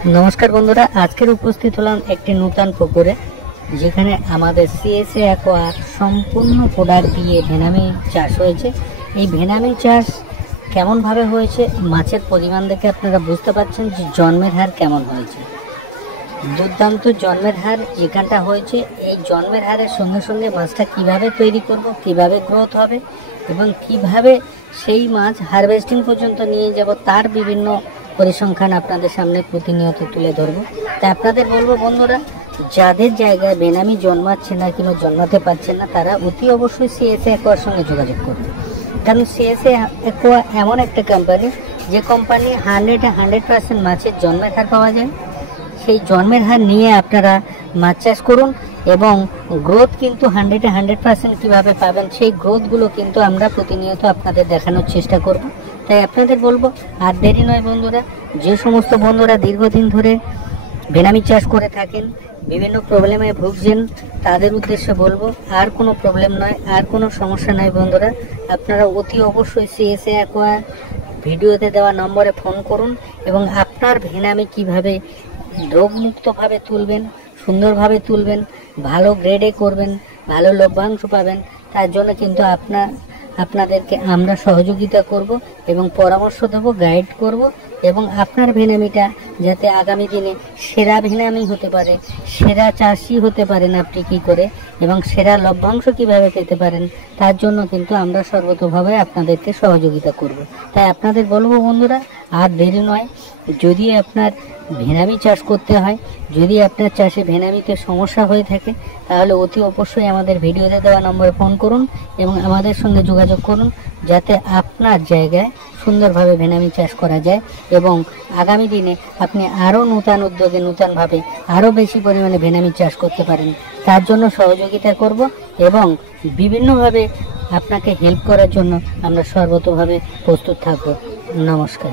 नमस्कार बंधुरा आजकेर उपस्थित हलाम एकटी नूतन पुकुरे जेखाने आमादेर सीएसए एक्वा सम्पूर्ण प्रोडक्ट दिए भेनामी चाष होयेछे। এই ভেনামি চাষ কেমন ভাবে হয়েছে মাছের পরিমাণ দেখে আপনারা বুঝতে পারছেন যে জন্মের হার কেমন হয়েছে। দুর্দান্ত জন্মের হার যেখানটা হয়েছে এই জন্মের হারের সঙ্গে সঙ্গে মাছটা কিভাবে তৈরি করব, কিভাবে গ্রোথ হবে এবং কিভাবে সেই মাছ হারভেস্টিং পর্যন্ত নিয়ে যাব তার বিভিন্ন পরিসংখ্যান আপনাদের সামনে প্রতিনিয়ত তুলে ধরব। তাই আপনাদের বলবো বন্ধুরা, যাদের জায়গায় বেনামি জন্মাচ্ছে না কিংবা জন্মাতে পারছেন না তারা অতি অবশ্যই সিএসএ একোয়ার সঙ্গে যোগাযোগ করবে। কারণ সিএসএ একোয়া এমন একটা কোম্পানি যে কোম্পানি 100% মাছের জন্মের হার পাওয়া যায়। সেই জন্মের হার নিয়ে আপনারা মাছ চাষ করুন এবং গ্রোথ কিন্তু 100% কীভাবে পাবেন সেই গ্রোথগুলো কিন্তু আমরা প্রতিনিয়ত আপনাদের দেখানোর চেষ্টা করব। তাই আপনাদের বলবো আর দেরি নয় বন্ধুরা, যে সমস্ত বন্ধুরা দীর্ঘদিন ধরে বেনামি চাষ করে থাকেন, বিভিন্ন প্রবলেমে ভুগছেন, তাদের উদ্দেশ্যে বলবো আর কোনো প্রবলেম নয়, আর কোনো সমস্যা নয় বন্ধুরা। আপনারা অতি অবশ্যই সিএসএ একোয়া ভিডিওতে দেওয়া নম্বরে ফোন করুন এবং আপনার ভেনামি কিভাবে রোগমুক্তভাবে তুলবেন, সুন্দরভাবে তুলবেন, ভালো গ্রেডে করবেন, ভালো লভ্যাংশ পাবেন, তার জন্য কিন্তু আপনাদেরকে আমরা সহযোগিতা করব এবং পরামর্শ দেব, গাইড করব এবং আপনার ভেনামিটা যাতে আগামী দিনে সেরা ভেনামি হতে পারে, সেরা চাষি হতে পারেন আপনি কী করে এবং সেরা লভ্যাংশ কীভাবে পেতে পারেন তার জন্য কিন্তু আমরা সর্বতোভাবে আপনাদেরকে সহযোগিতা করব। তাই আপনাদের বলবো বন্ধুরা আর দেরি নয়, যদি আপনার ভেনামি চাষ করতে হয়, যদি আপনার চাষে ভেনামিতে সমস্যা হয়ে থাকে তাহলে অতি অবশ্যই আমাদের ভিডিওতে দেওয়া নম্বরে ফোন করুন এবং আমাদের সঙ্গে যোগাযোগ করুন যাতে আপনার জায়গায় সুন্দরভাবে ভেনামি চাষ করা যায় এবং আগামী দিনে আপনি আরও নূতন উদ্যোগে নূতনভাবে আরও বেশি পরিমাণে ভেনামি চাষ করতে পারেন তার জন্য সহযোগিতা করব এবং বিভিন্নভাবে আপনাকে হেল্প করার জন্য আমরা সর্বতোভাবে প্রস্তুত থাকব। নমস্কার।